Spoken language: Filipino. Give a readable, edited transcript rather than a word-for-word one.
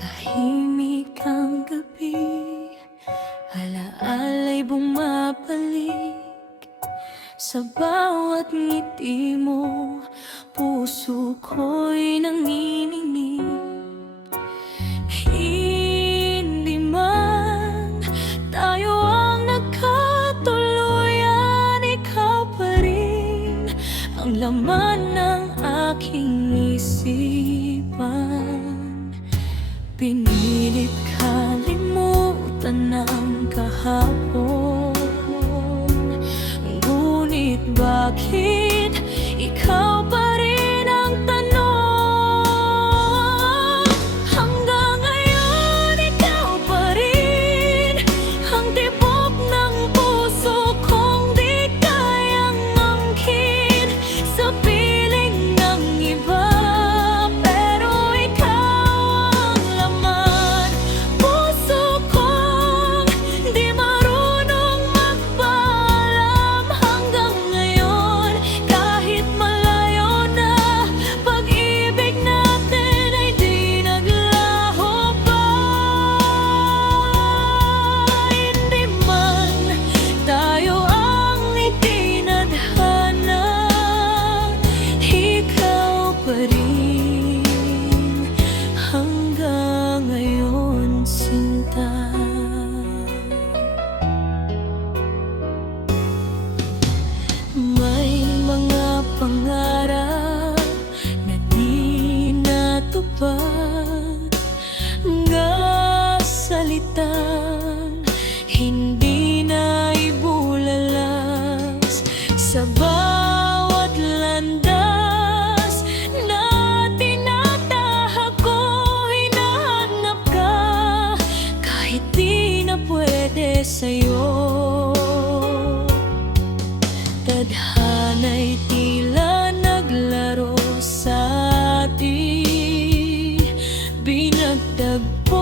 Tahimik ang gabi, alaala'y bumabalik. Sa bawat ngiti mo, puso ko'y nanginginig. Hindi man tayo ang nagkatuluyan, ikaw pa rin ang laman ng aking isipan. Pinilit kalimutan ng kahapon, ngunit bakit ikaw pa rin ang tanong? Hanggang ngayon ikaw pa rin ang tibok ng puso kong di kayang angkin sa piling ng iba. May mga pangarap na di natupad, nga salitang hindi na ibulalas. Sa bawat landas na tinatahak ko, hinahanap ka kahit di na pwede sa'yo. Tadhana'y tila naglaro sa atin, binagtagpo